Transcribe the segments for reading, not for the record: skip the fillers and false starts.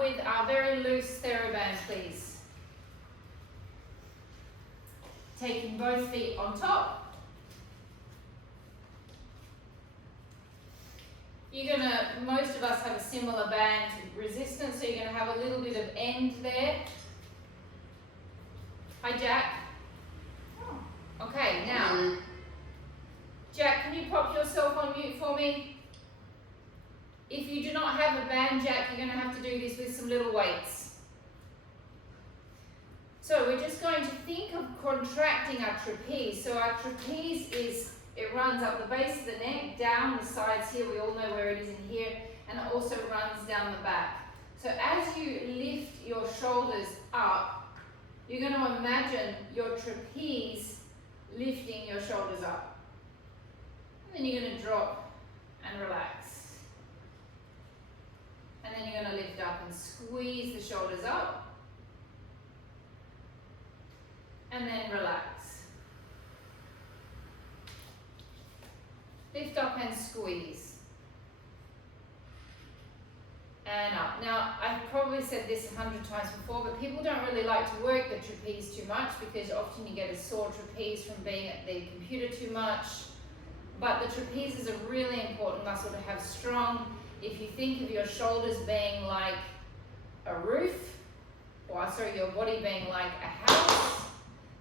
up with our very loose TheraBand, please. Taking both feet on top. Most of us have a similar band resistance, so you're gonna have a little bit of end there. Hi, Jack. Okay, now, Jack, can you pop yourself on mute for me? If you do not have a band, Jack, you're gonna have to do this with some little weights. So we're just going to think of contracting our trapeze. So our trapeze it runs up the base of the neck, down the sides here, we all know where it is in here, and it also runs down the back. So as you lift your shoulders up, you're going to imagine your trapeze lifting your shoulders up. And then you're going to drop and relax. And then you're going to lift up and squeeze the shoulders up. And then relax. Lift up and squeeze. And up. Now, I've probably said this 100 times before, but people don't really like to work the trapeze too much because often you get a sore trapeze from being at the computer too much. But the trapeze is a really important muscle to have strong. If you think of your shoulders being like a roof, or sorry, your body being like a house,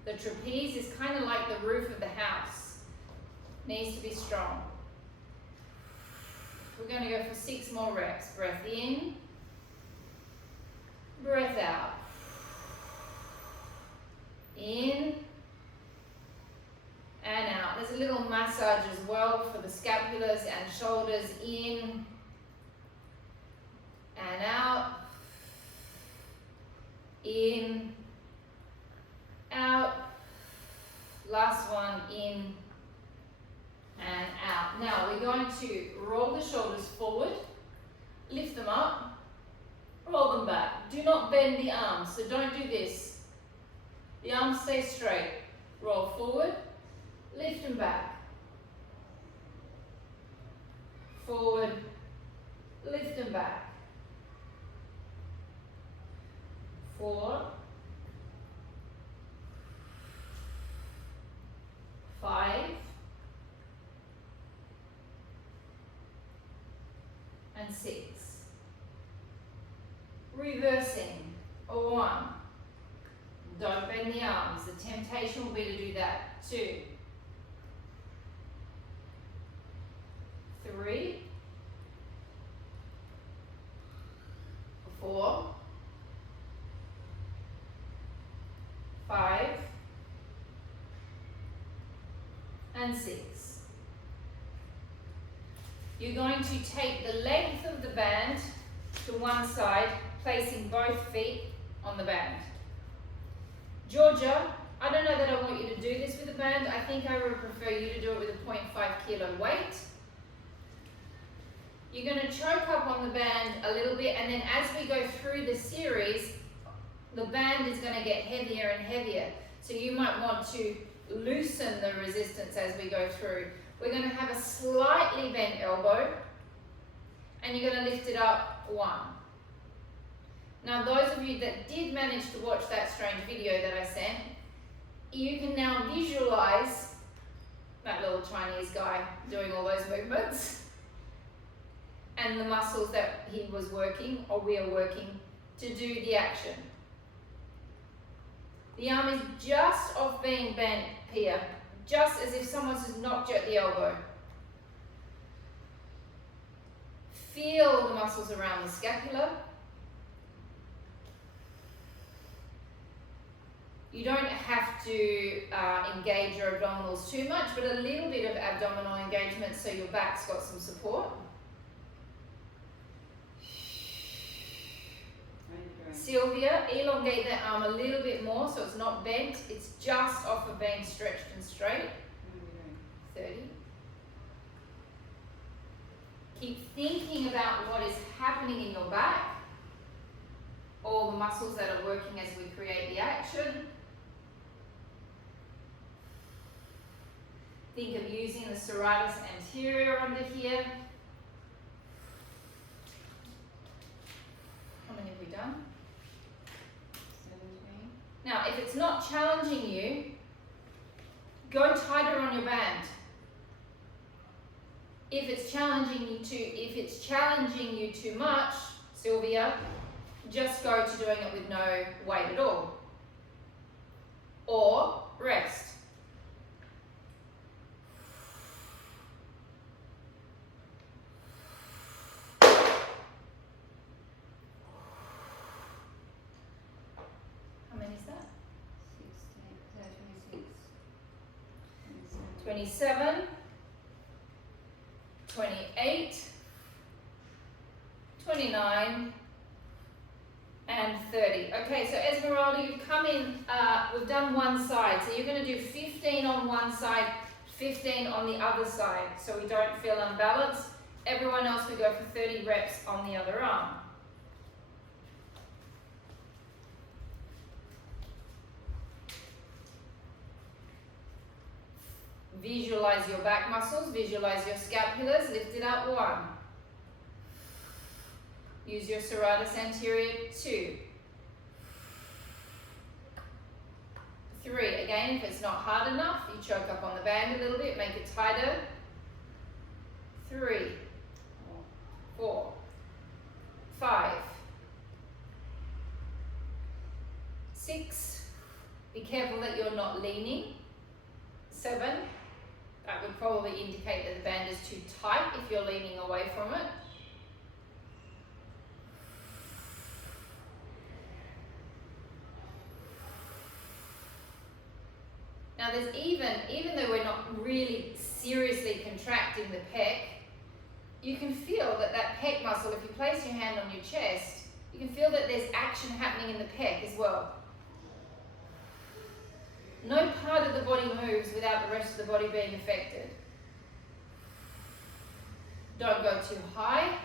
the trapeze is kind of like the roof of the house. Needs to be strong. We're going to go for 6 more reps. Breath in, breath out. In and out. There's a little massage as well for the scapulars and shoulders. In and out. In, out. Last one, in and out. Now we're going to roll the shoulders forward, lift them up, roll them back. Do not bend the arms, so don't do this. The arms stay straight. Roll forward, lift them back. Forward, lift them back. 4, 5, and 6. Reversing. 1. Don't bend the arms. The temptation will be to do that. 2, 3, 4, 5, and 6. You're going to take the length of the band to one side, placing both feet on the band. Georgia, I don't know that I want you to do this with a band. I think I would prefer you to do it with a 0.5 kilo weight. You're going to choke up on the band a little bit, and then as we go through the series, the band is going to get heavier and heavier. So you might want to loosen the resistance as we go through. We're going to have a slightly bent elbow, and you're going to lift it up 1. Now those of you that did manage to watch that strange video that I sent, you can now visualize that little Chinese guy doing all those movements and the muscles that he was working, or we are working, to do the action. The arm is just off being bent here, just as if someone's just knocked you at the elbow. Feel the muscles around the scapula. You don't have to engage your abdominals too much, but a little bit of abdominal engagement so your back's got some support. Sylvia, elongate that arm a little bit more so it's not bent, it's just off of being stretched and straight. 30. Keep thinking about what is happening in your back, all the muscles that are working as we create the action. Think of using the serratus anterior under here. How many have we done? one. Now, if it's not challenging you, go tighter on your band. If it's challenging you too much, Sylvia, just go to doing it with no weight at all. Or rest. How many is that? 27, 28, 29, and 30. Okay, so Esmeralda, you've come in, we've done one side. So you're going to do 15 on one side, 15 on the other side, so we don't feel unbalanced. Everyone else, we go for 30 reps on the other arm. Visualize your back muscles, visualize your scapulars, lift it up, 1. Use your serratus anterior, 2. 3. Again, if it's not hard enough, you choke up on the band a little bit, make it tighter. 3, 4, 5, 6. Be careful that you're not leaning. 7. That would probably indicate that the band is too tight if you're leaning away from it. 8. Now there's even though we're not really seriously contracting the pec, you can feel that pec muscle, if you place your hand on your chest, you can feel that there's action happening in the pec as well. No part of the body moves without the rest of the body being affected. Don't go too high.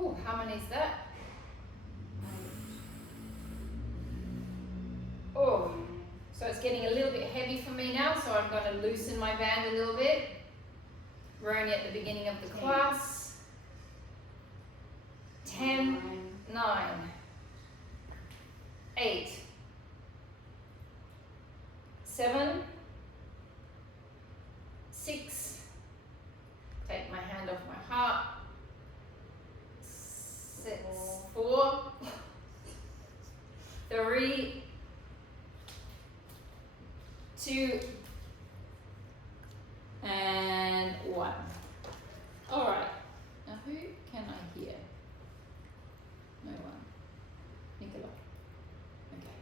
Ooh, how many is that? Oh, so it's getting a little bit heavy for me now, so I'm going to loosen my band a little bit. We're only at the beginning of the class. 10, 9, 8, 7, 6, take my hand off my heart, 6, 4, 3, 2, and 1. All right, now who can I hear? No one. Nicola. Okay.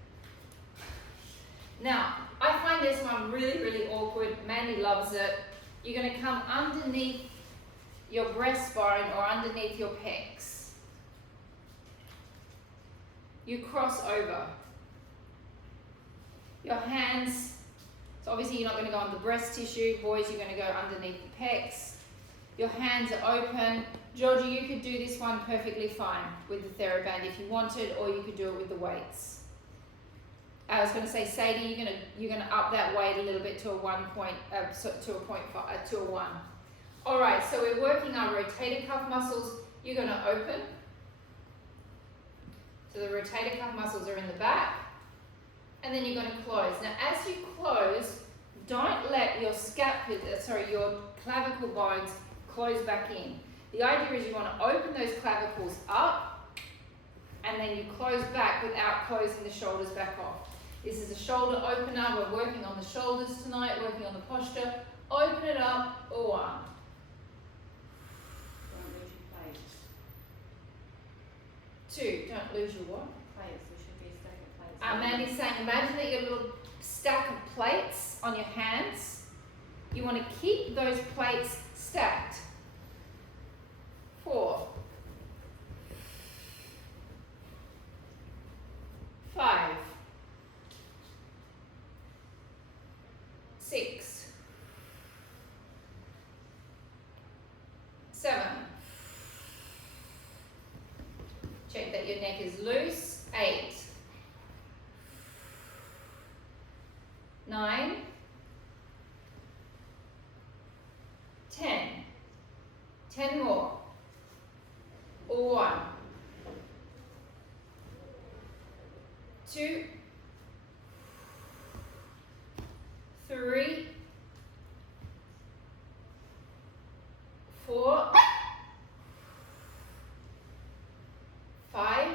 Now, I find this one really, really awkward. Mandy loves it. You're going to come underneath your breastbone or underneath your pecs. You cross over. Your hands, so obviously you're not going to go on the breast tissue. Boys, you're going to go underneath the pecs. Your hands are open. Georgie, you could do this one perfectly fine with the TheraBand if you wanted, or you could do it with the weights. I was going to say, Sadie, you're going to up that weight a little bit to a 1. All right, so we're working our rotator cuff muscles. You're going to open. So the rotator cuff muscles are in the back, and then you're going to close. Now, as you close, don't let your your clavicle bones close back in. The idea is you want to open those clavicles up, and then you close back without closing the shoulders back off. This is a shoulder opener. We're working on the shoulders tonight, working on the posture. Open it up, 1. Don't lose your plates. 2, don't lose your what? Plates, there should be a stack of plates. Mandy's saying, imagine that you have a little stack of plates on your hands. You want to keep those plates stacked. 4, 5, 6, 7. Check that your neck is loose. 8, 9, 10. 10 more. 2, 3, 4, 5,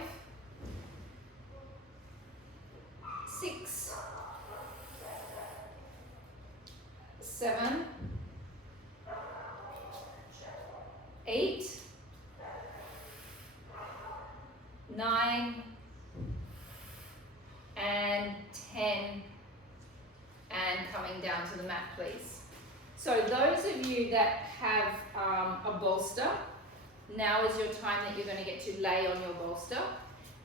6, 7, 8, 9, and 10, and coming down to the mat, please. So those of you that have a bolster, now is your time that you're going to get to lay on your bolster.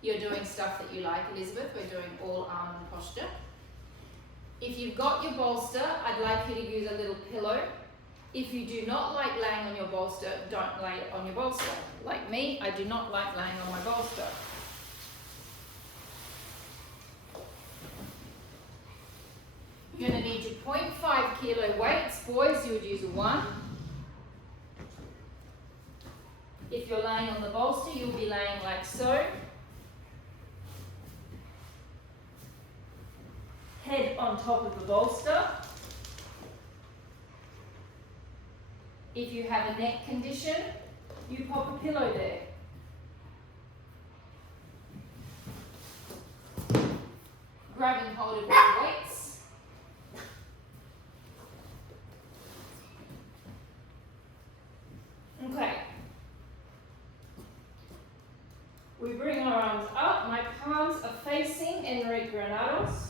You're doing stuff that you like, Elizabeth. We're doing all arm and posture. If you've got your bolster, I'd like you to use a little pillow. If you do not like laying on your bolster, don't lay on your bolster. Like me, I do not like laying on my bolster. You're going to need your 0.5 kilo weights. Boys, you would use a 1. If you're laying on the bolster, you'll be laying like so. Head on top of the bolster. If you have a neck condition, you pop a pillow there. Grabbing hold of your weights. Okay. We bring our arms up. My palms are facing en granados.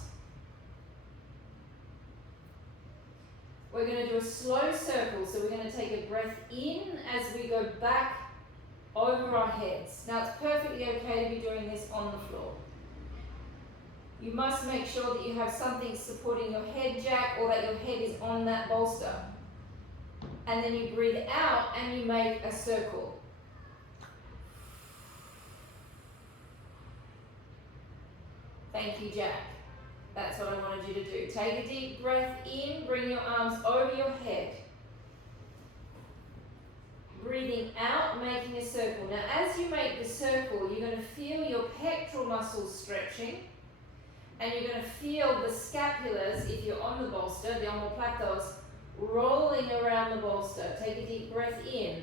We're going to do a slow circle, so we're going to take a breath in as we go back over our heads. Now it's perfectly okay to be doing this on the floor. You must make sure that you have something supporting your head jack or that your head is on that bolster. And then you breathe out and you make a circle. Thank you, Jack. That's what I wanted you to do. Take a deep breath in, bring your arms over your head. Breathing out, making a circle. Now as you make the circle, you're going to feel your pectoral muscles stretching, and you're going to feel the scapulars, if you're on the bolster, the omoplatos, rolling around the bolster. Take a deep breath in.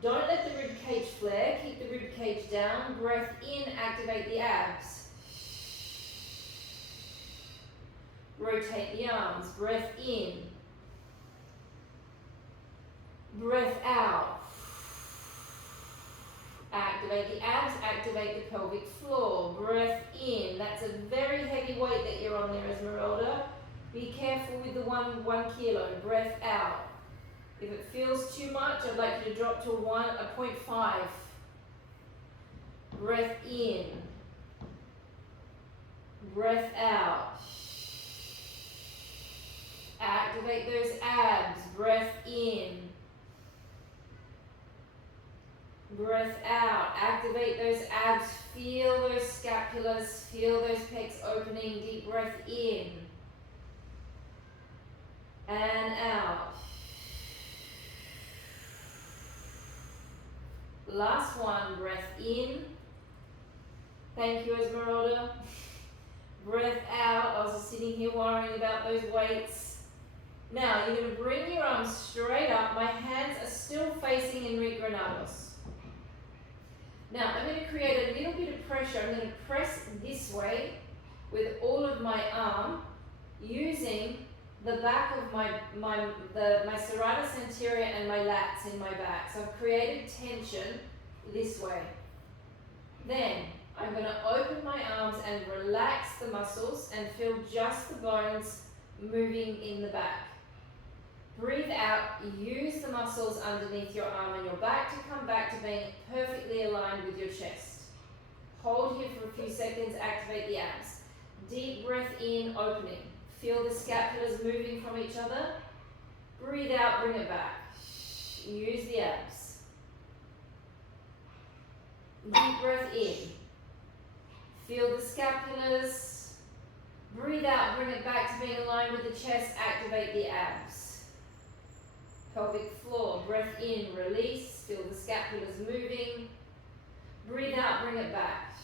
Don't let the rib cage flare, keep the rib cage down. Breath in, activate the abs. Rotate the arms, breath in. Breath out. Activate the abs, activate the pelvic floor. Breath in. That's a very heavy weight that you're on there, Esmeralda. Be careful with the 1 kilo. Breath out. If it feels too much, I'd like you to drop to a 0.5. Breath in. Breath out. Activate those abs. Breath in. Breath out. Activate those abs. Feel those scapulars. Feel those pecs opening. Deep breath in. And out. Last one. Breath in. Thank you, Esmeralda. Breath out. I was just sitting here worrying about those weights. Now, you're going to bring your arms straight up. My hands are still facing en granados. Now, I'm going to create a little bit of pressure. I'm going to press this way with all of my arm using the back of my serratus anterior and my lats in my back. So I've created tension this way. Then I'm going to open my arms and relax the muscles and feel just the bones moving in the back. Breathe out, use the muscles underneath your arm and your back to come back to being perfectly aligned with your chest. Hold here for a few seconds, activate the abs. Deep breath in, opening. Feel the scapulars moving from each other. Breathe out, bring it back. Use the abs. Deep breath in. Feel the scapulars. Breathe out, bring it back to being aligned with the chest, activate the abs. Pelvic floor, breath in, release, feel the scapulars moving. Breathe out, bring it back.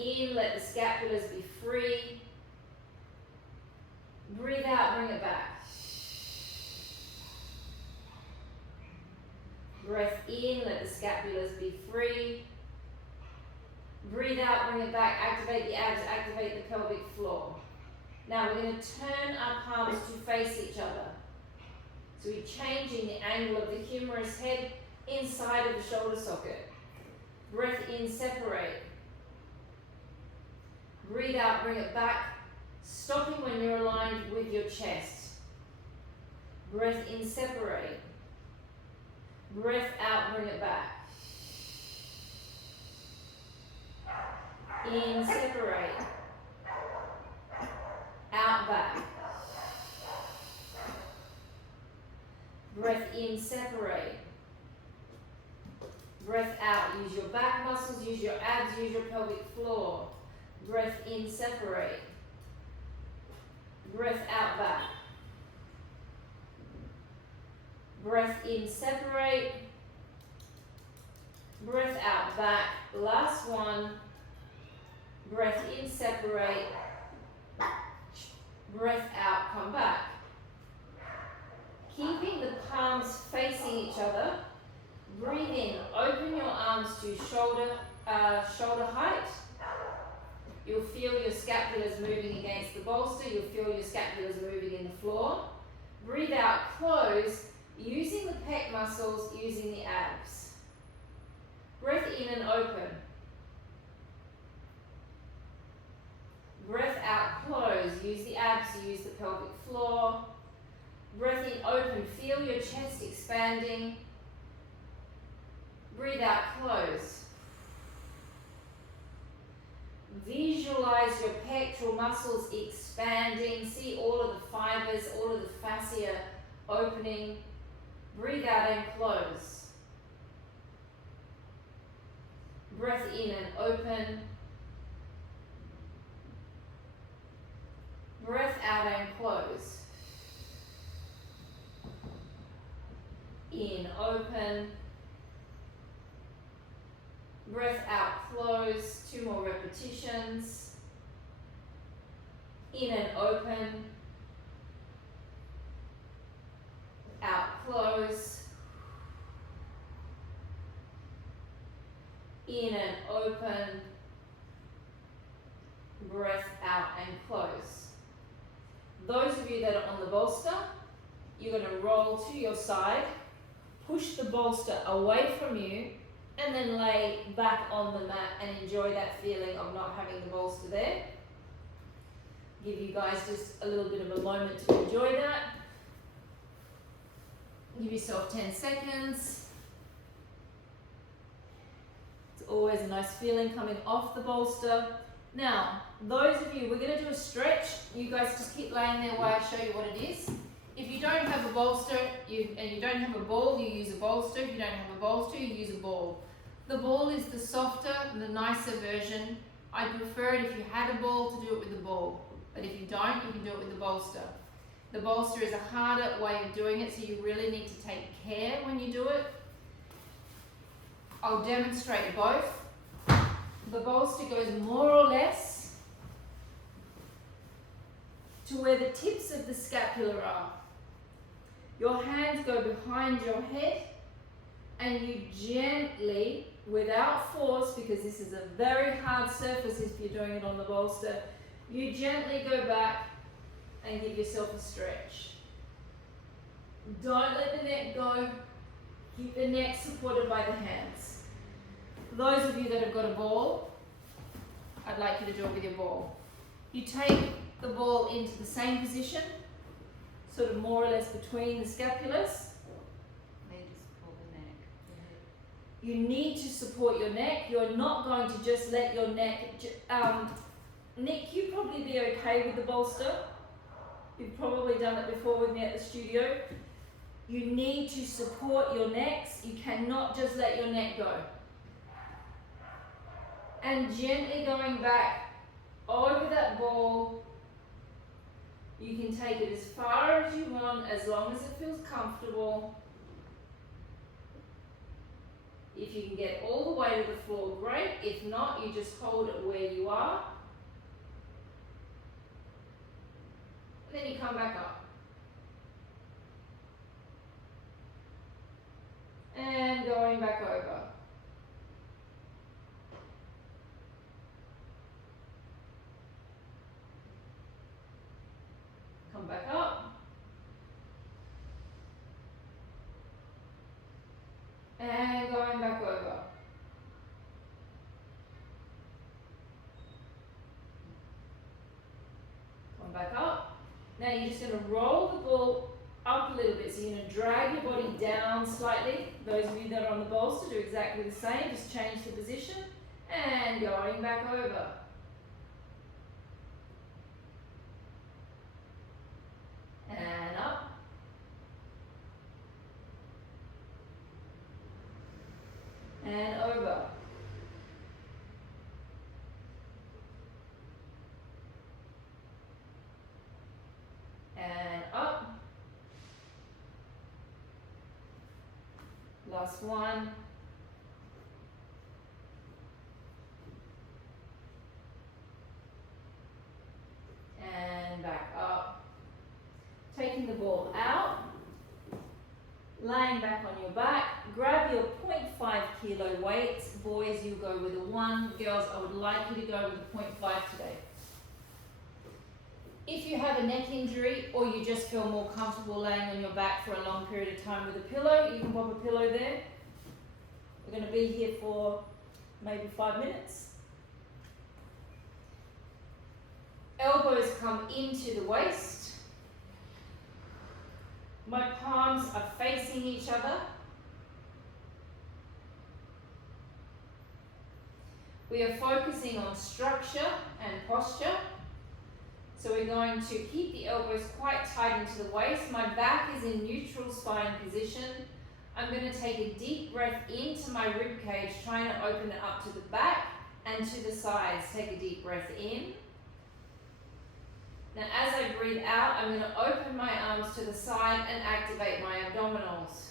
in, let the scapulars be free. Breathe out, bring it back. Breath in, let the scapulars be free. Breathe out, bring it back, activate the abs, activate the pelvic floor. Now we're going to turn our palms to face each other. So we're changing the angle of the humerus head inside of the shoulder socket. Breath in, separate. Breathe out, bring it back, stopping when you're aligned with your chest. Breath in, separate. Breath out, bring it back. In, separate. Out, back. Breath in, separate. Breath out, use your back muscles, use your abs, use your pelvic floor. Breath in, separate. Breath out, back. Breath in, separate. Breath out, back. Last one. Breath in, separate. Breath out, come back. Keeping the palms facing each other. Breathe in, open your arms to shoulder height. You'll feel your scapulars moving against the bolster. You'll feel your scapulars moving in the floor. Breathe out, close, using the pec muscles, using the abs. Breath in and open. Breath out, close, use the abs, use the pelvic floor. Breath in, open, feel your chest expanding. Breathe out, close. Visualize your pectoral muscles expanding. See all of the fibers, all of the fascia opening. Breathe out and close. Breath in and open. Breath out and close. In, open. Breath out, close. 2 more repetitions. In and open. Out, close. In and open. Breath out and close. Those of you that are on the bolster, you're going to roll to your side, push the bolster away from you, and then lay back on the mat and enjoy that feeling of not having the bolster there. Give you guys just a little bit of a moment to enjoy that. Give yourself 10 seconds. It's always a nice feeling coming off the bolster. Now, those of you, we're going to do a stretch. You guys just keep laying there while I show you what it is. If you don't have a bolster and you don't have a ball, you use a bolster. If you don't have a bolster, you use a ball. The ball is the softer, the nicer version. I prefer it if you had a ball to do it with the ball. But if you don't, you can do it with the bolster. The bolster is a harder way of doing it, so you really need to take care when you do it. I'll demonstrate both. The bolster goes more or less to where the tips of the scapula are. Your hands go behind your head and you gently, without force, because this is a very hard surface if you're doing it on the bolster, you gently go back and give yourself a stretch. Don't let the neck go. Keep the neck supported by the hands. Those of you that have got a ball, I'd like you to do it with your ball. You take the ball into the same position, sort of more or less between the scapulars. Need to support the neck. You need to support your neck. You're not going to just let your neck... Nick, you'd probably be okay with the bolster. You've probably done it before with me at the studio. You need to support your necks. You cannot just let your neck go. And gently going back over that ball. You can take it as far as you want, as long as it feels comfortable. If you can get all the way to the floor, great. If not, you just hold it where you are. And then you come back up. And going back over. Come back up. And going back over. Come back up. Now you're just going to roll the ball up a little bit. So you're going to drag your body down slightly. Those of you that are on the bolster do exactly the same. Just change the position. And going back over. And up. And over. And up. Last one. And back up. Taking the ball out. Laying back on your back, grab your 0.5 kilo weight. Boys, you go with a 1. Girls, I would like you to go with a 0.5 today. If you have a neck injury or you just feel more comfortable laying on your back for a long period of time with a pillow, you can pop a pillow there. We're going to be here for maybe 5 minutes. Elbows come into the waist. My palms are facing each other. We are focusing on structure and posture. So we're going to keep the elbows quite tight into the waist. My back is in neutral spine position. I'm going to take a deep breath into my rib cage, trying to open it up to the back and to the sides. Take a deep breath in. Now as I breathe out, I'm going to open my arms to the side and activate my abdominals.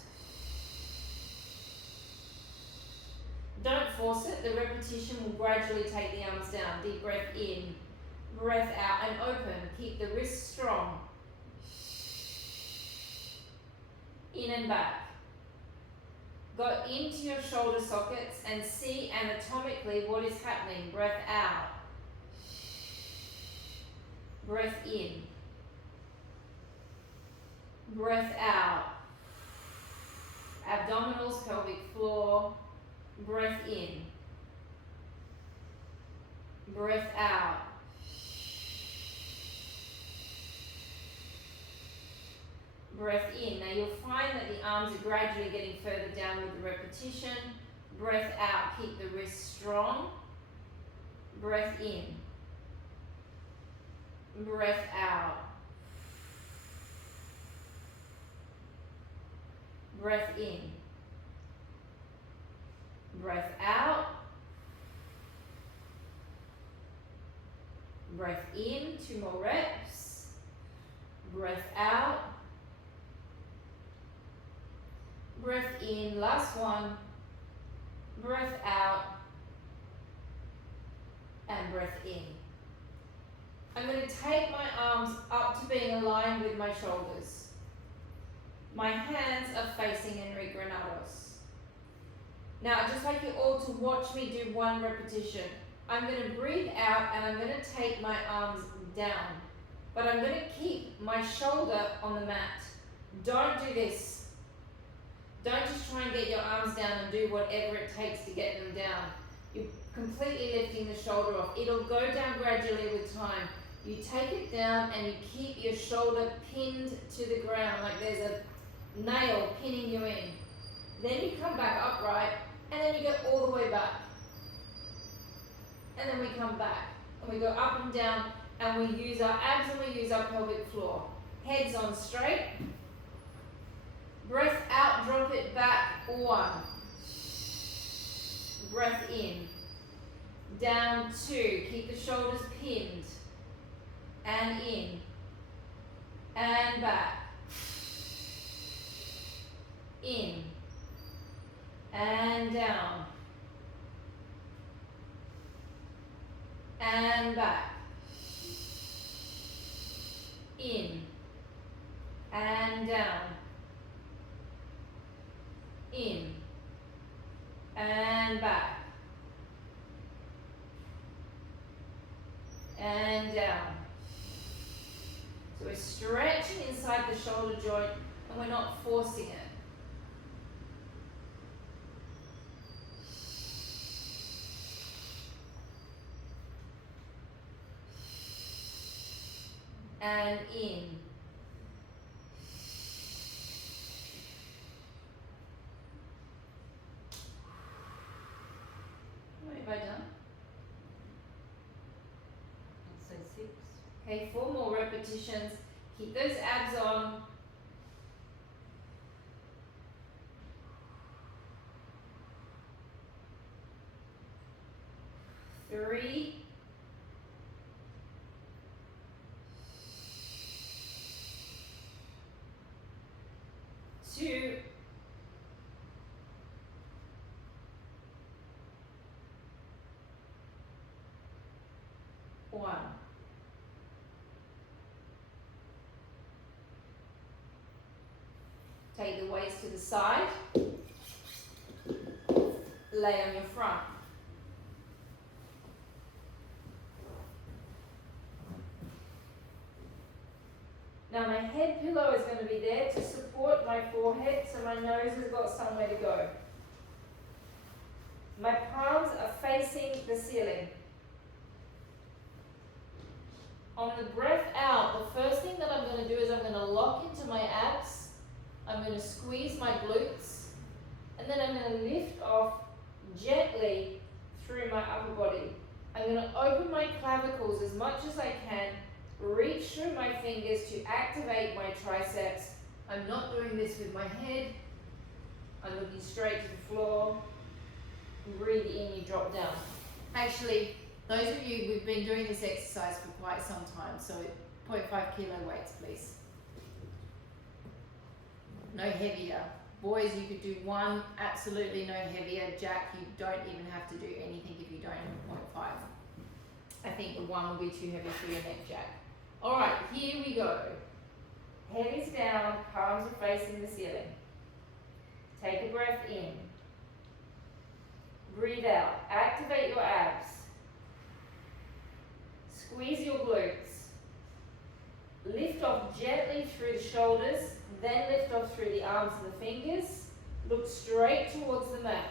Don't force it, the repetition will gradually take the arms down. Deep breath in, breath out and open. Keep the wrists strong. In and back. Go into your shoulder sockets and see anatomically what is happening. Breath out. Breath in. Breath out. Abdominals, pelvic floor. Breath in. Breath out. Breath in. Now you'll find that the arms are gradually getting further down with the repetition. Breath out. Keep the wrists strong. Breath in. Breath out. Breath in. Breath out. Breath in, 2 more reps. Breath out. Breath in, last one. Breath out. And breath in. I'm going to take my arms up to being aligned with my shoulders. My hands are facing Enrique Granados. Now, I'd just like you all to watch me do 1 repetition. I'm going to breathe out and I'm going to take my arms down. But I'm going to keep my shoulder on the mat. Don't do this. Don't just try and get your arms down and do whatever it takes to get them down. You're completely lifting the shoulder off. It'll go down gradually with time. You take it down and you keep your shoulder pinned to the ground like there's a nail pinning you in. Then you come back upright and then you go all the way back. And then we come back and we go up and down and we use our abs and we use our pelvic floor. Heads on straight. Breath out, drop it back, 1. Breath in. Down 2, keep the shoulders pinned. And in. And back. In. and down, and back, in, and down, in, and back, and down. So we're stretching inside the shoulder joint and we're not forcing it. And in. What have I done? I'll say 6. Okay, 4 more repetitions. Keep those abs on. Three. 2. 1. Take the weights to the side. Lay on your front. Now my head pillow is going to be there to support my forehead, so my nose has got somewhere to go. My palms are facing the ceiling. On the breath out, the first thing that I'm going to do is I'm going to lock into my abs. I'm going to squeeze my glutes, and then I'm going to lift off gently through my upper body. I'm going to open my clavicles as much as I can, reach through my fingers to activate my triceps. I'm not doing this with my head. I'm looking straight to the floor. Breathe in, you drop down. Actually, those of you, we've been doing this exercise for quite some time, so 0.5 kilo weights, please. No heavier. Boys, you could do 1, absolutely no heavier. Jack, you don't even have to do anything if you don't have 0.5. I think the 1 will be too heavy for your neck, Jack. All right, here we go. Head is down, palms are facing the ceiling. Take a breath in. Breathe out. Activate your abs. Squeeze your glutes. Lift off gently through the shoulders, then lift off through the arms and the fingers. Look straight towards the mat.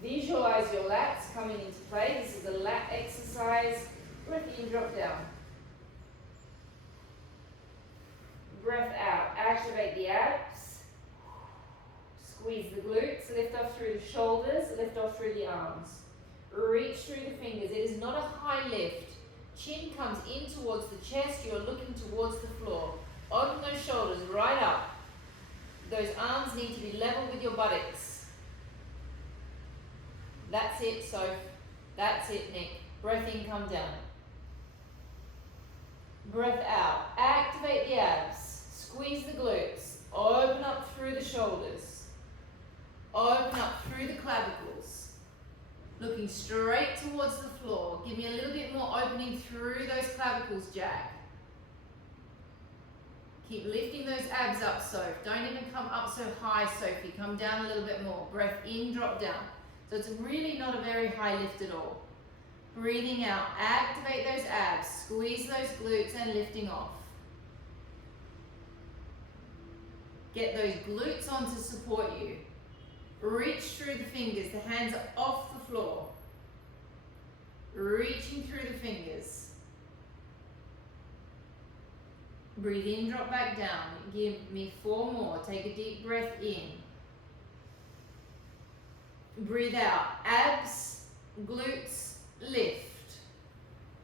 Visualize your lats coming into play. This is a lat exercise. Breath in, drop down. Breath out. Activate the abs. Squeeze the glutes. Lift off through the shoulders. Lift off through the arms. Reach through the fingers. It is not a high lift. Chin comes in towards the chest. You're looking towards the floor. Open those shoulders right up. Those arms need to be level with your buttocks. That's it, Soph. That's it, Nick. Breath in, come down. Breath out. Activate the abs. Squeeze the glutes. Open up through the shoulders. Open up through the clavicles. Looking straight towards the floor. Give me a little bit more opening through those clavicles, Jack. Keep lifting those abs up, Soph. Don't even come up so high, Sophie. Come down a little bit more. Breath in, drop down. So it's really not a very high lift at all. Breathing out, activate those abs, squeeze those glutes and lifting off. Get those glutes on to support you. Reach through the fingers, the hands are off the floor. Reaching through the fingers. Breathe in, drop back down. Give me 4 more. Take a deep breath in. Breathe out. Abs, glutes, lift.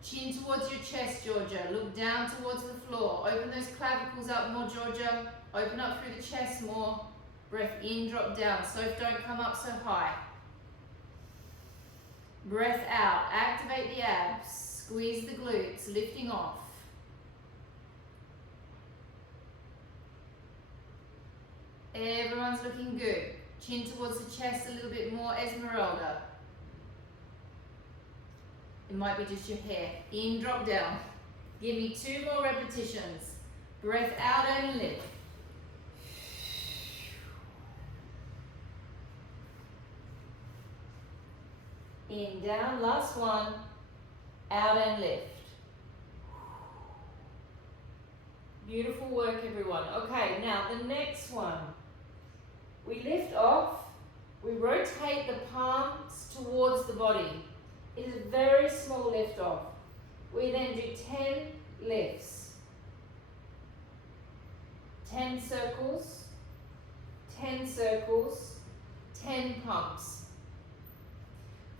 Chin towards your chest, Georgia. Look down towards the floor. Open those clavicles up more, Georgia. Open up through the chest more. Breath in, drop down. Soph, don't come up so high. Breath out. Activate the abs. Squeeze the glutes, lifting off. Everyone's looking good. Chin towards the chest a little bit more, Esmeralda. It might be just your hair. In, drop down. Give me 2 more repetitions. Breath out and lift. In, down, last one. Out and lift. Beautiful work, everyone. Okay, now the next one. We lift off. We rotate the palms towards the body. It is a very small lift off. We then do 10 lifts. 10 circles, 10 circles, 10 pumps.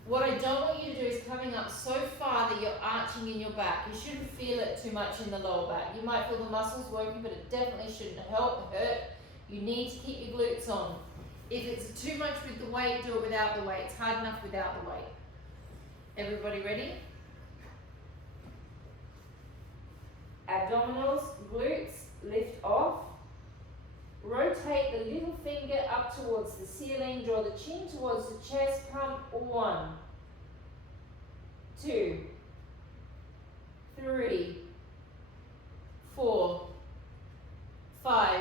What I don't want you to do is coming up so far that you're arching in your back. You shouldn't feel it too much in the lower back. You might feel the muscles working, but it definitely shouldn't hurt. You need to keep your glutes on. If it's too much with the weight, do it without the weight. It's hard enough without the weight. Everybody ready? Abdominals, glutes, lift off. Rotate the little finger up towards the ceiling. Draw the chin towards the chest. Pump. 1, 2, 3, 4, 5,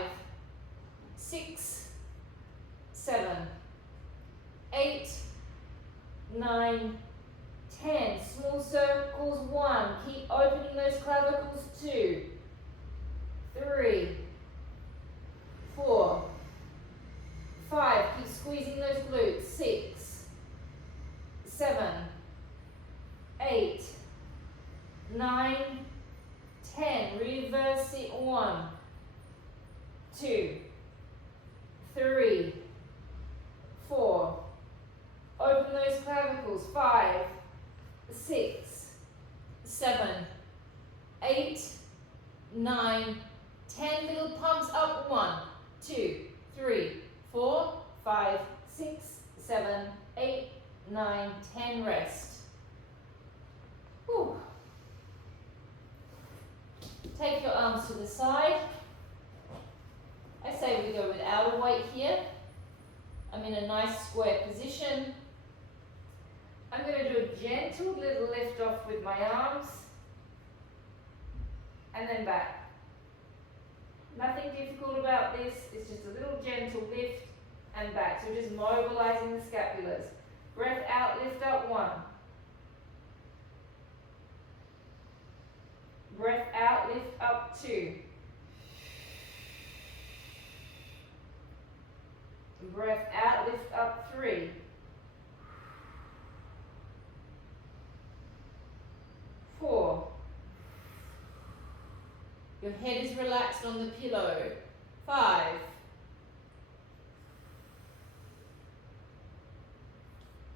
6, 7, 8, 9, 10. Small circles. 1. Keep opening those clavicles. 2, 3, 4, 5. Keep squeezing those glutes. 6, 7, 8, 9, 10. Reverse it. 1, 2, 3, 4. Open those clavicles. 5, 6, 7, 8, 9, 10. Little pumps up. 1, 2, 3, 4, 5, 6, 7, 8, 9, 10. Rest. Whew. Take your arms to the side. I say we go without a weight here. I'm in a nice square position. I'm going to do a gentle little lift off with my arms and then back. Nothing difficult about this. It's just a little gentle lift and back. So we're just mobilizing the scapulars. Breath out, lift up. 1. Breath out, lift up. 2. Breath out, lift up. 3. 4. Your head is relaxed on the pillow. 5.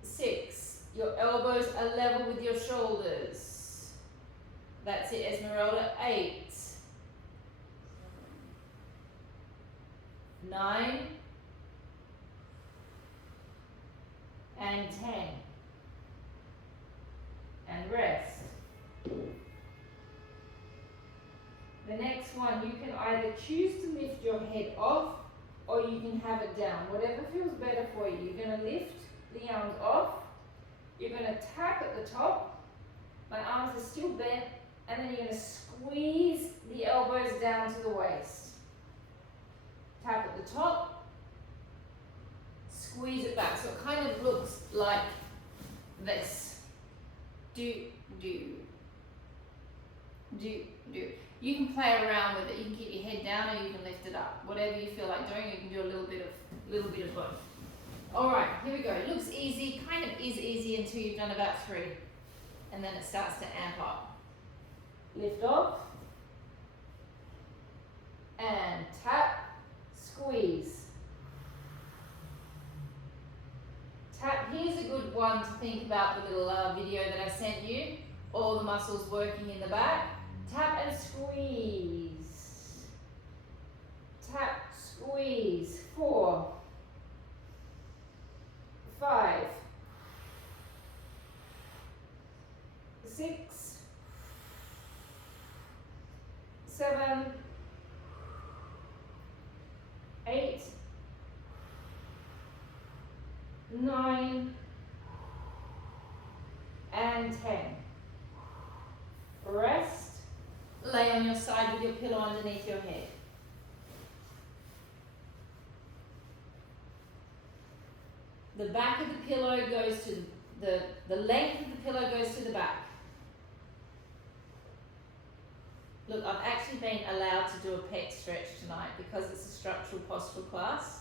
6. Your elbows are level with your shoulders. That's it, Esmeralda. 8. 9. And 10. And rest. The next one, you can either choose to lift your head off or you can have it down. Whatever feels better for you. You're going to lift the arms off. You're going to tap at the top. My arms are still bent. And then you're going to squeeze the elbows down to the waist. Tap at the top. Squeeze it back. So it kind of looks like this. Do. You can play around with it. You can keep your head down or you can lift it up. Whatever you feel like doing, you can do a little bit of both. All right, here we go. It looks easy, kind of is easy until you've done about 3. And then it starts to amp up. Lift off. And tap, squeeze. Tap, here's a good one to think about the little video that I sent you. All the muscles working in the back. Tap and squeeze. Tap, squeeze. 4, 5, 6, 7, 8, 9, and 10. Rest. Lay on your side with your pillow underneath your head. The back of the pillow goes to the length of the pillow goes to the back. Look, I've actually been allowed to do a pec stretch tonight because it's a structural postural class.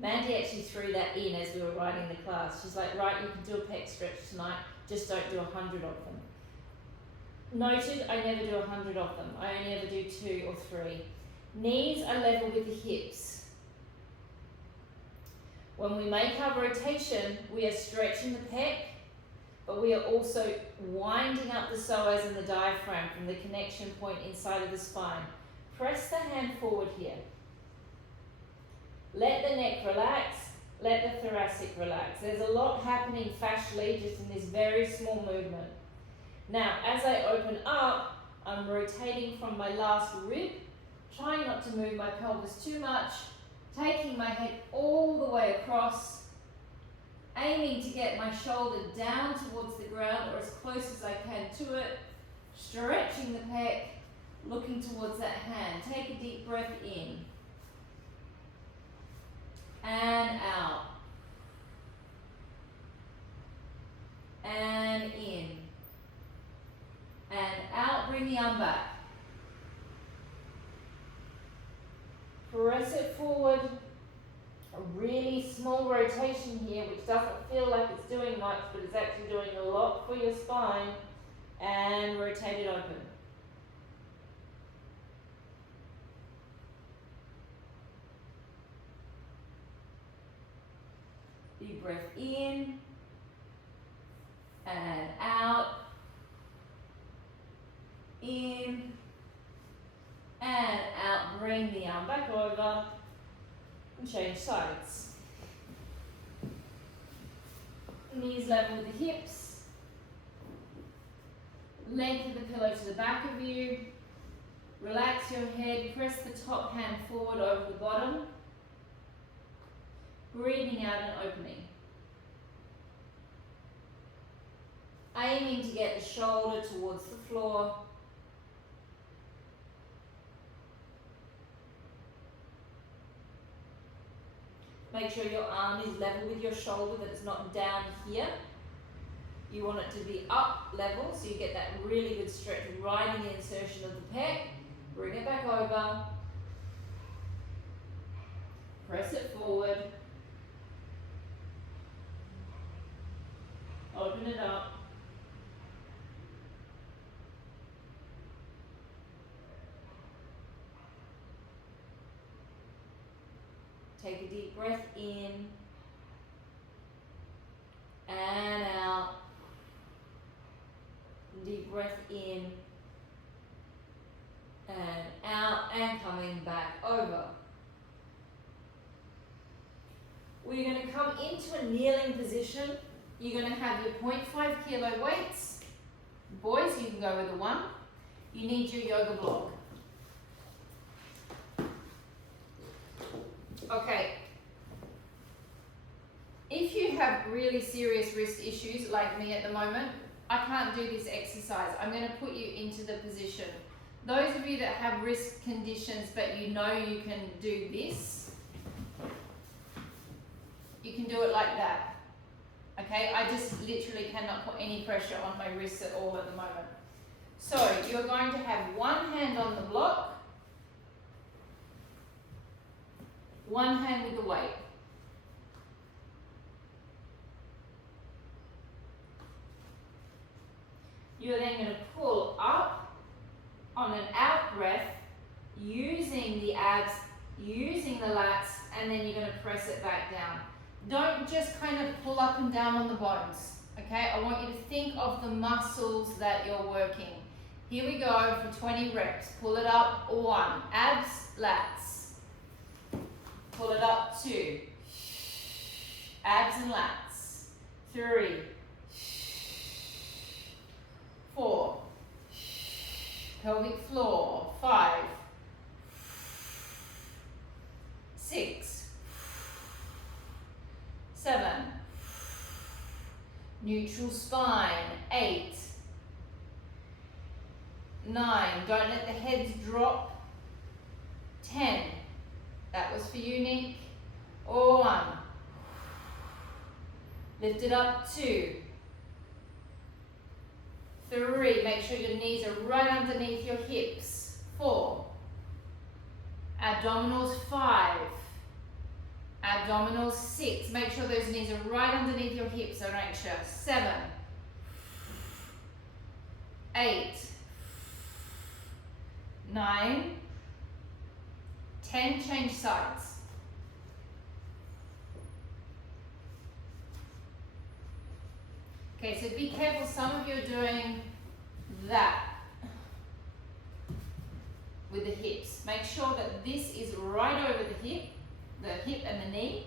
Mandy actually threw that in as we were writing the class. She's like, right, you can do a pec stretch tonight, just don't do 100 of them. Noted, I never do 100 of them. I only ever do 2 or 3. Knees are level with the hips. When we make our rotation, we are stretching the pec, but we are also winding up the psoas and the diaphragm from the connection point inside of the spine. Press the hand forward here. Let the neck relax, let the thoracic relax. There's a lot happening fascially just in this very small movement. Now, as I open up, I'm rotating from my last rib, trying not to move my pelvis too much, taking my head all the way across, aiming to get my shoulder down towards the ground or as close as I can to it, stretching the pec, looking towards that hand. Take a deep breath in and out and in and out. Bring the arm back. Press it forward. A really small rotation here, which doesn't feel like it's doing much, but it's actually doing a lot for your spine. And rotate it open. Deep breath in and out. In and out. Bring the arm back over and change sides. Knees level with the hips. Length of the pillow to the back of you. Relax your head. Press the top hand forward over the bottom. Breathing out and opening. Aiming to get the shoulder towards the floor. Make sure your arm is level with your shoulder, that it's not down here. You want it to be up level, so you get that really good stretch right in the insertion of the pec. Bring it back over. Press it forward. Open it up. Take a deep breath in and out. Deep breath in and out, and coming back over. We're going to come into a kneeling position. You're going to have your 0.5 kilo weights. Boys, you can go with a 1. You need your yoga block. Okay, if you have really serious wrist issues like me at the moment, I can't do this exercise. I'm going to put you into the position. Those of you that have wrist conditions but you know you can do this, you can do it like that. Okay, I just literally cannot put any pressure on my wrists at all at the moment. So you're going to have one hand on the block, one hand with the weight. You're then going to pull up on an out breath, using the abs, using the lats, and then you're going to press it back down. Don't just kind of pull up and down on the bones, okay? I want you to think of the muscles that you're working. Here we go for 20 reps. Pull it up, 1. Abs, lats. Pull it up, 2. Abs and lats. 3. 4. Pelvic floor. 5. 6. 7. Neutral spine, 8, 9, don't let the heads drop, 10, that was for you, Nick, 1, lift it up, 2, 3, make sure your knees are right underneath your hips, 4, abdominals, 5, abdominals, 6, make sure those knees are right underneath your hips, so don't shift, 7, 8, 9, 10, change sides. Okay, so be careful, some of you are doing that with the hips. Make sure that this is right over the hip and the knee,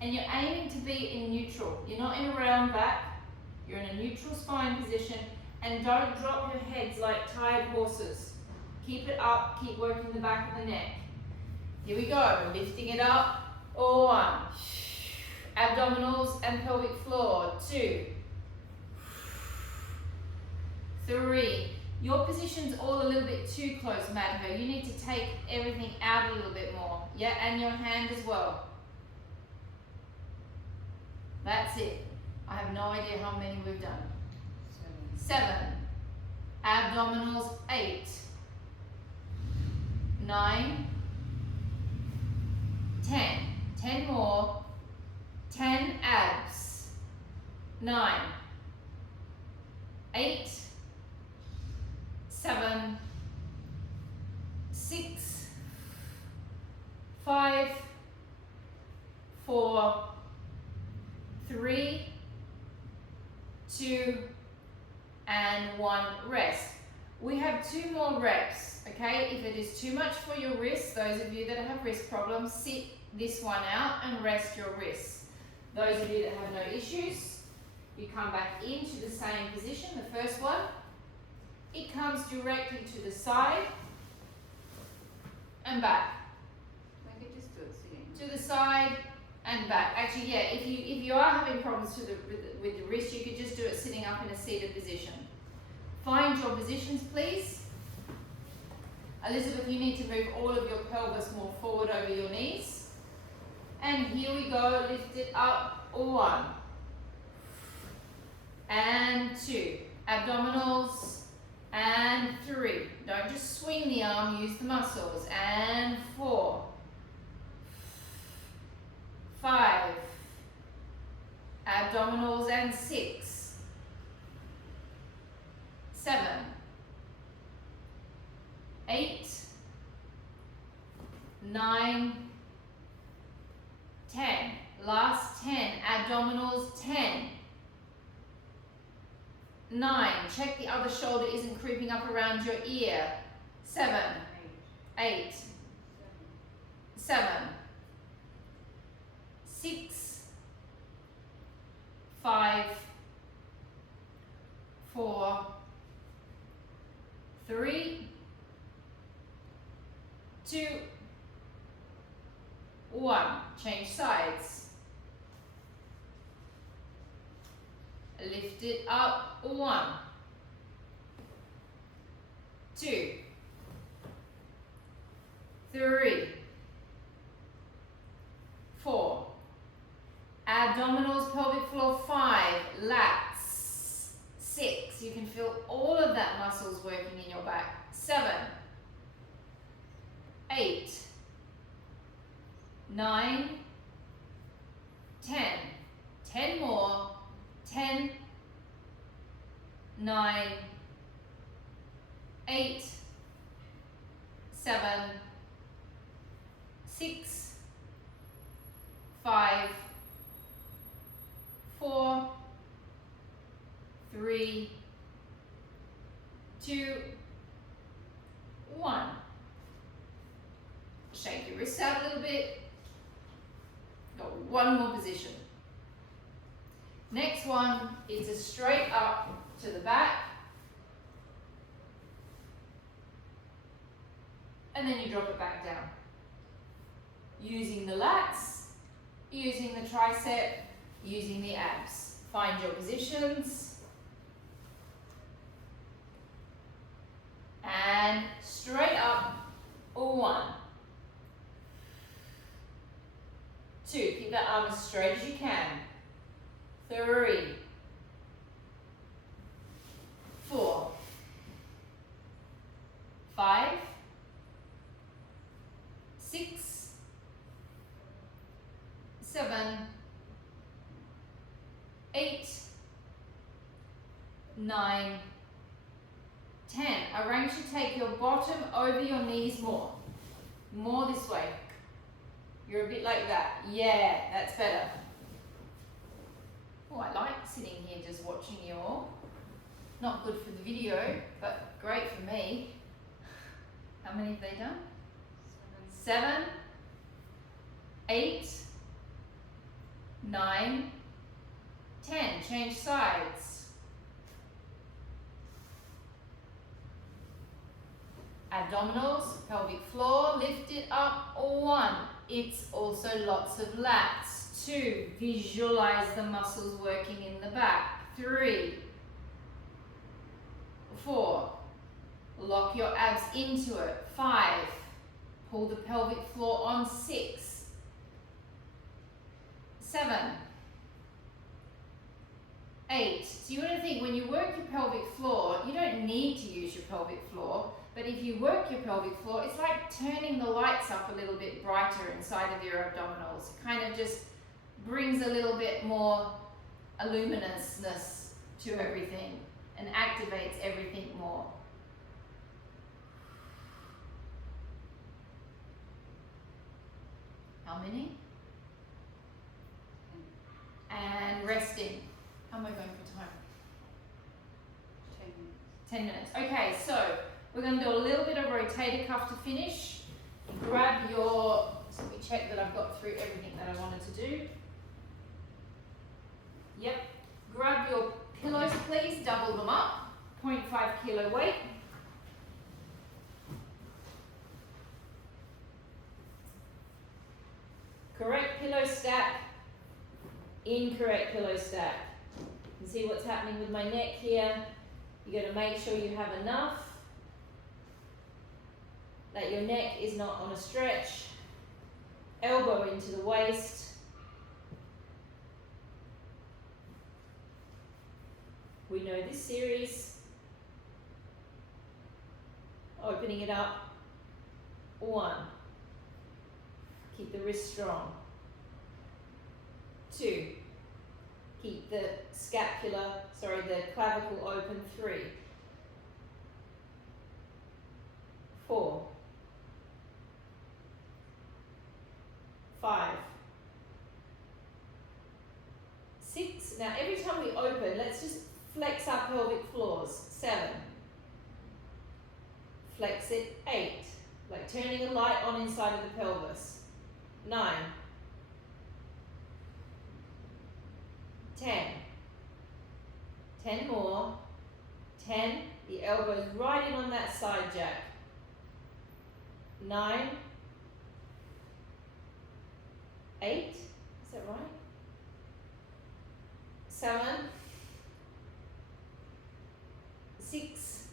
and you're aiming to be in neutral. You're not in a round back, you're in a neutral spine position, and don't drop your heads like tired horses. Keep it up, keep working the back of the neck. Here we go, lifting it up, 1, abdominals and pelvic floor, 2, 3, your position's all a little bit too close, Madho. You need to take everything out a little bit more. Yeah, and your hand as well. That's it. I have no idea how many we've done. 7, abdominals, 8, 9, 10, 10 more, 10 abs, 9, 8, 7, 6, 5, 4, 3, 2, and 1, rest. We have 2 more reps, okay? If it is too much for your wrists, those of you that have wrist problems, sit this one out and rest your wrists. Those of you that have no issues, you come back into the same position, the first one. It comes directly to the side and back. I can just do it sitting. To the side and back. Actually, yeah, if you are having problems with the wrist, you could just do it sitting up in a seated position. Find your positions, please. Elizabeth, you need to move all of your pelvis more forward over your knees. And here we go, lift it up, 1. And 2. Abdominals, and 3. Don't just swing the arm, use the muscles. And 4. 5. Abdominals, and 6. 7. 8. 9. 10. Last 10. Abdominals, 10. 9. Check the other shoulder isn't creeping up around your ear. 7. 8. 7. 6. 5. 4. 3. 2. 1. Change sides. Lift it up, 1. 2. 3. 4. Abdominals, pelvic floor, 5. Lats, 6. You can feel all of that muscles working in your back. 7. 8. 9. 10. 10 more. 10, 9, 8, 7, 6, 5, 4, 3, 2, 1. Shake your wrists out a little bit. Got one more position. Next one is a straight up to the back. And then you drop it back down. Using the lats, using the tricep, using the abs. Find your positions. And straight up. 1. 2. Keep that arm as straight as you can. 3. 4. 5. 6. 7. 8. 9. 10. Arrange to take your bottom over your knees more. More this way. You're a bit like that. Yeah, that's better. Oh, I like sitting here just watching you all. Not good for the video, but great for me. How many have they done? 7, 8, 9, 10. Change sides. Abdominals, pelvic floor, lift it up. 1. It's also lots of lats. 2. Visualize the muscles working in the back. 3. 4. Lock your abs into it. 5. Pull the pelvic floor on. 6. 7. 8. So you want to think when you work your pelvic floor, you don't need to use your pelvic floor. But if you work your pelvic floor, it's like turning the lights up a little bit brighter inside of your abdominals. It kind of just brings a little bit more luminousness to everything and activates everything more. How many? And resting. How am I going for time? 10 minutes. Okay, so we're going to do a little bit of rotator cuff to finish. Grab your, so we check that I've got through everything that I wanted to do. Yep. Grab your pillows, please. Double them up. 0.5 kilo weight. Correct pillow stack. Incorrect pillow stack. You can see what's happening with my neck here. You got to make sure you have enough, that your neck is not on a stretch. Elbow into the waist. We know this series. Opening it up. 1. Keep the wrist strong. 2. Keep the the clavicle open. 3. 4. 5. 6. Now every time we open, let's just flex our pelvic floors. 7. Flex it. 8. Like turning a light on inside of the pelvis. 9. 10. 10 more. 10. The elbow's right in on that side jack. 9. 8. Is that right? 7. 6.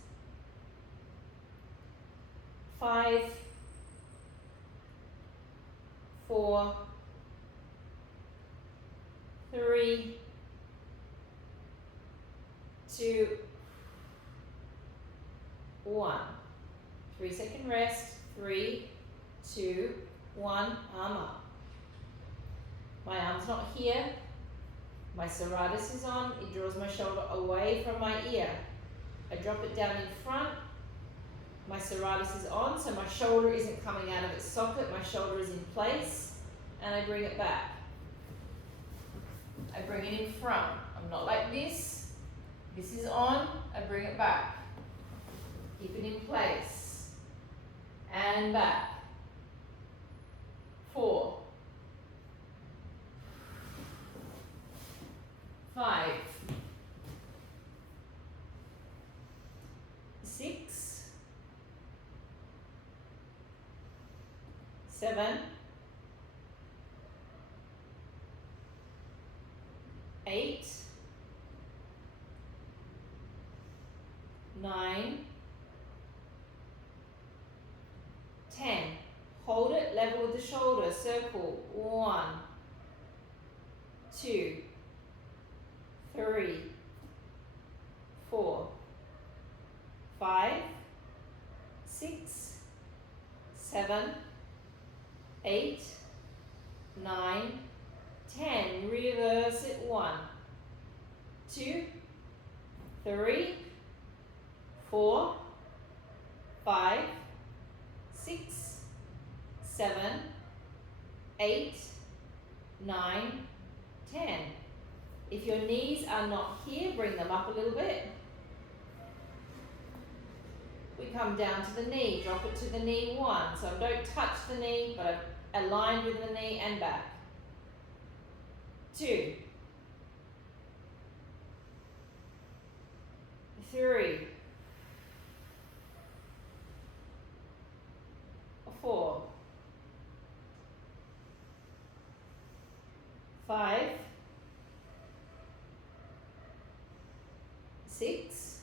5. 4. 3. 2. 1. 3-second rest. 3, 2, 1. Arm up. My arm's not here. My serratus is on. It draws my shoulder away from my ear. I drop it down in front. My serratus is on, so my shoulder isn't coming out of its socket. My shoulder is in place, and I bring it back. I bring it in front. I'm not like this. This is on. I bring it back. Keep it in place. And back. 4. 5. 6. 7. 8. 10. Hold it, level with the shoulder, circle. 1, 2, 3, 4, 5, 6, 7, 8, 9, 10. Reverse it. 1, 2, 3, 4, 5, 6, 7, 8, 9, 10. If your knees are not here, bring them up a little bit. We come down to the knee, drop it to the knee. 1. So don't touch the knee, but aligned with the knee and back. 2, 3, 4, 5, 6,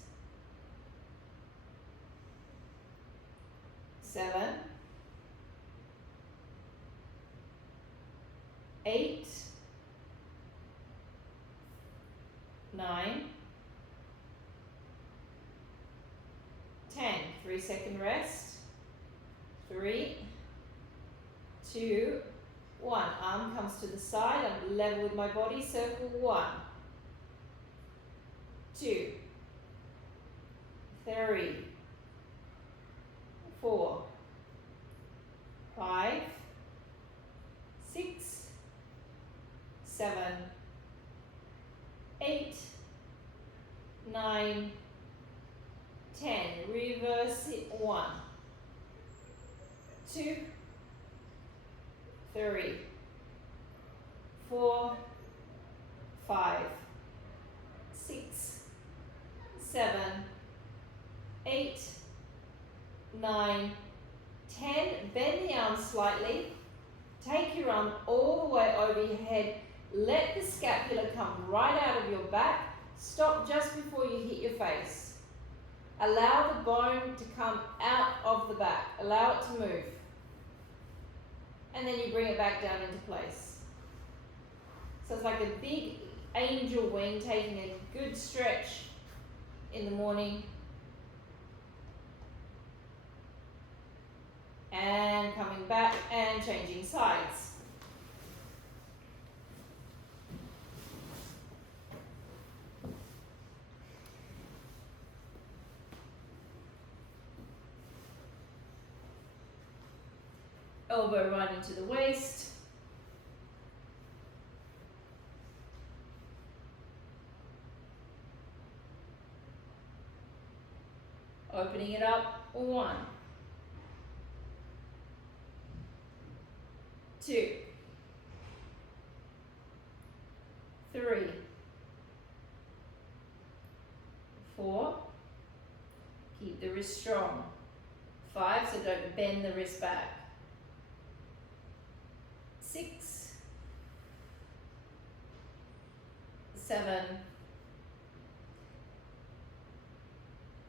7, 8, 9, 10. 3-second rest. 3, 2, 1. Arm comes to the side. I'm level with my body. Circle. 1, 2, 3, 4, 5, 6, 7, 8, 9, 10. Reverse it. 1, 2, 3, 4, 5, 6, 7, 8, 9, 10. Bend the arms slightly. Take your arm all the way over your head. Let the scapula come right out of your back. Stop just before you hit your face. Allow the bone to come out of the back. Allow it to move. And then you bring it back down into place. So it's like a big angel wing, taking a good stretch in the morning. And coming back and changing sides. Elbow right into the waist. Opening it up. 1, 2, 3, 4. Keep the wrist strong. 5, so don't bend the wrist back. 6, 7,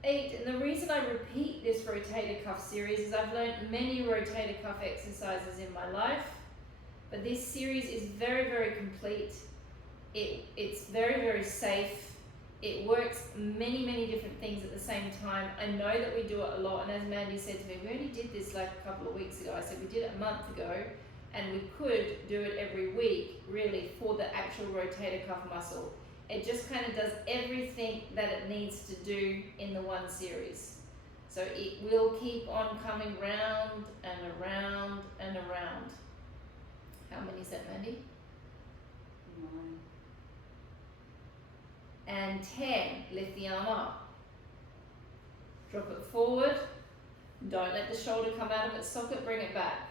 8. And the reason I repeat this rotator cuff series is I've learned many rotator cuff exercises in my life, but this series is very, very complete. It's very, very safe. It works many, many different things at the same time. I know that we do it a lot, and as Mandy said to me, we only did this like a couple of weeks ago. I said we did it a month ago, and we could do it every week, really, for the actual rotator cuff muscle. It just kind of does everything that it needs to do in the one series. So it will keep on coming round and around and around. How many is that, Mandy? 9. And 10. Lift the arm up. Drop it forward. Don't let the shoulder come out of its socket. Bring it back.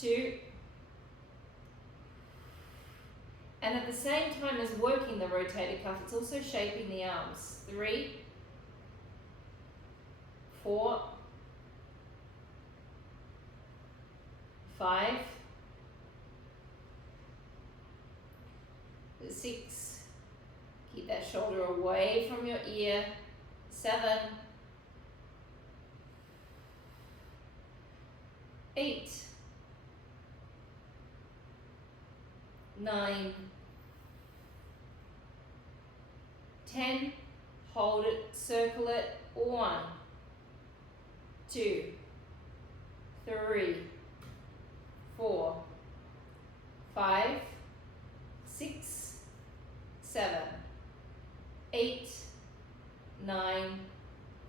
2. And at the same time as working the rotator cuff, it's also shaping the arms. 3, 4, 5, 6, keep that shoulder away from your ear. 7, 8, 9, 10. Hold it, circle it. 1, 2, 3, 4, 5, 6, 7, 8, 9,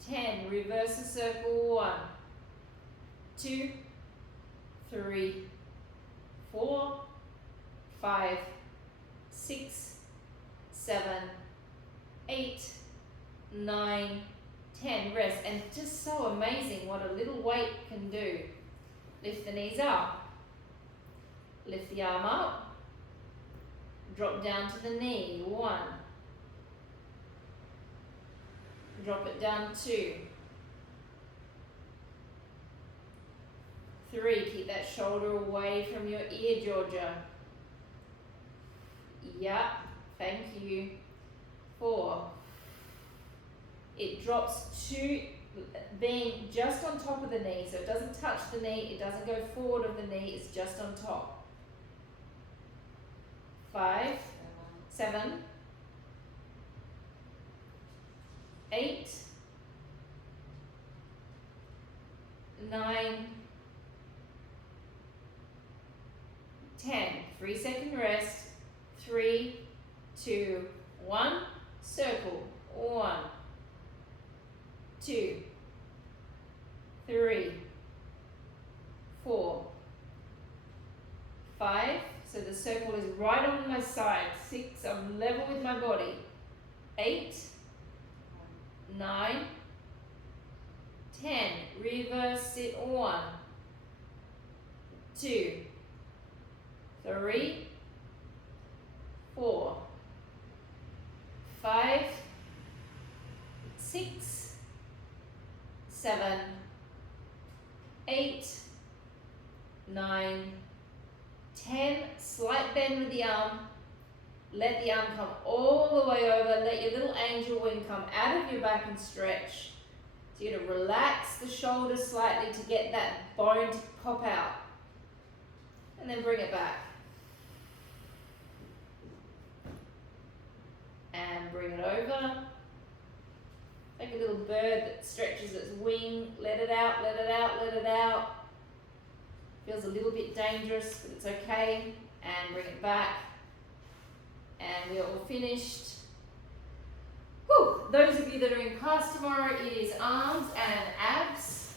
10. Reverse the circle. 1, 2, 3, 4, 5, 6, 7, 8, 9, 10. Rest. And just so amazing what a little weight can do. Lift the knees up. Lift the arm up. Drop down to the knee. 1. Drop it down. 2. 3. Keep that shoulder away from your ear, Georgia. Yep. Thank you. 4. It drops to being just on top of the knee, so it doesn't touch the knee, it doesn't go forward of the knee, it's just on top. 5, 7, 8, 9, 10. 3-second rest. 3, 2, 1. Circle. 1, 2, 3, 4, 5. So the circle is right on my side. 6. I'm level with my body. 8, 9, 10. Reverse it. 1, 2, 3, 4, 5, 6, 7, 8, 9, 10. Slight bend with the arm. Let the arm come all the way over. Let your little angel wing come out of your back and stretch. So you're going to relax the shoulder slightly to get that bone to pop out. And then bring it back. And bring it over. Like a little bird that stretches its wing. Let it out, let it out, let it out. Feels a little bit dangerous, but it's okay. And bring it back. And we're all finished. Whew. Those of you that are in class tomorrow, it is arms and abs.